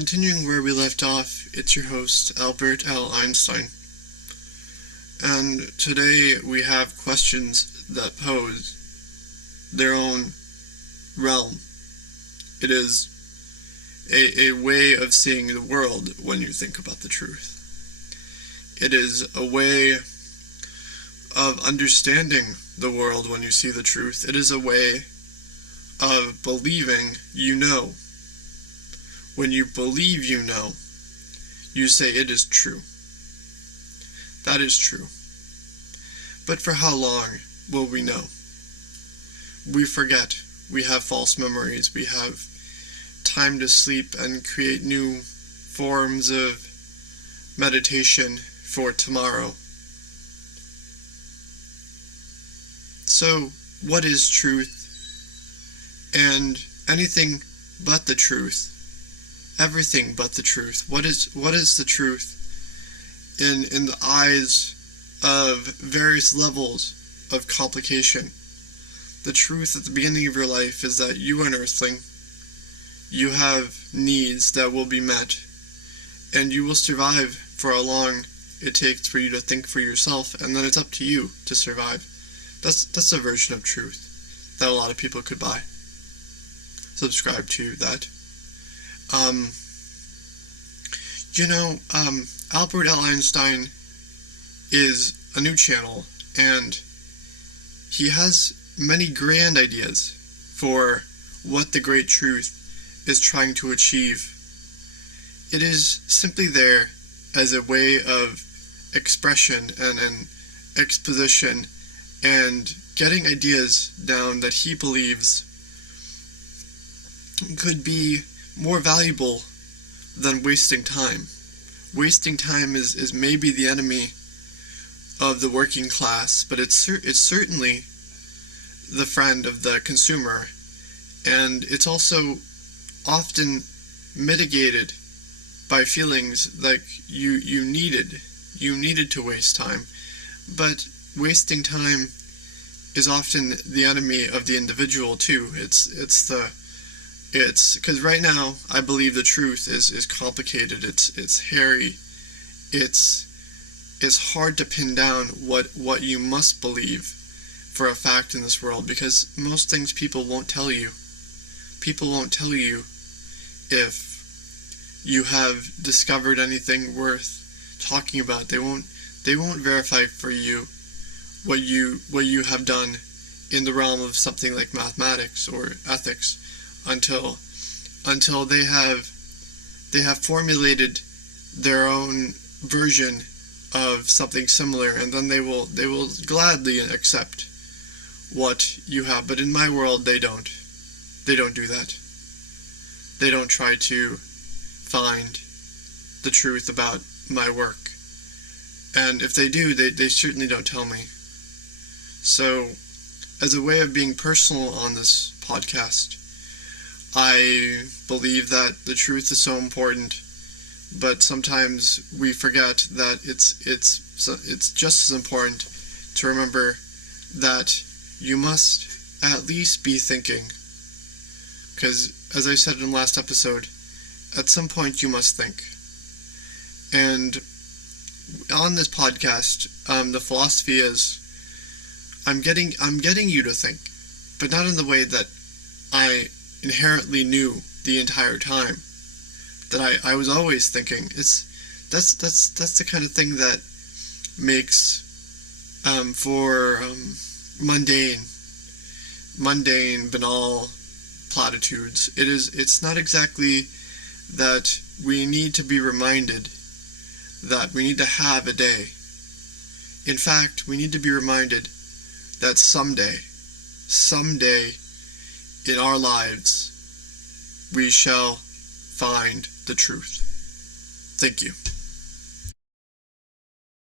Continuing where we left off, it's your host, Albert L. Einstein. And today we have questions that pose their own realm. It is a way of seeing the world when you think about the truth. It is a way of understanding the world when you see the truth. It is a way of believing you know. When you believe you know, you say it is true. That is true. But for how long will we know? We forget. We have false memories. We have time to sleep and create new forms of meditation for tomorrow. So, what is truth? And anything but the truth. Everything but the truth. What is the truth in the eyes of various levels of complication? The truth at the beginning of your life is that you are an earthling. You have needs that will be met, and you will survive for how long it takes for you to think for yourself, and then it's up to you to survive. That's a version of truth that a lot of people could buy. Subscribe to that. Albert L. Einstein is a new channel, and he has many grand ideas for what the great truth is trying to achieve. It is simply there as a way of expression and exposition and getting ideas down that he believes could be more valuable than wasting time. Wasting time is maybe the enemy of the working class, but it's certainly the friend of the consumer, and it's also often mitigated by feelings like you needed to waste time. But wasting time is often the enemy of the individual too. It's because right now I believe the truth is complicated. It's hairy. It's hard to pin down what you must believe for a fact in this world, because most things people won't tell you. People won't tell you if you have discovered anything worth talking about. They won't verify for you what you have done in the realm of something like mathematics or ethics until they have formulated their own version of something similar, and then they will gladly accept what you have. But in my world, they don't do that. They don't try to find the truth about my work, and if they do, they certainly don't tell me. So, as a way of being personal on this podcast, I believe that the truth is so important, but sometimes we forget that it's just as important to remember that you must at least be thinking. Because, as I said in the last episode, at some point you must think. And on this podcast, the philosophy is I'm getting you to think, but not in the way that I inherently knew the entire time, that I was always thinking. That's the kind of thing that makes for mundane, banal platitudes. It's not exactly that we need to be reminded that we need to have a day. In fact, we need to be reminded that someday in our lives, we shall find the truth. Thank you.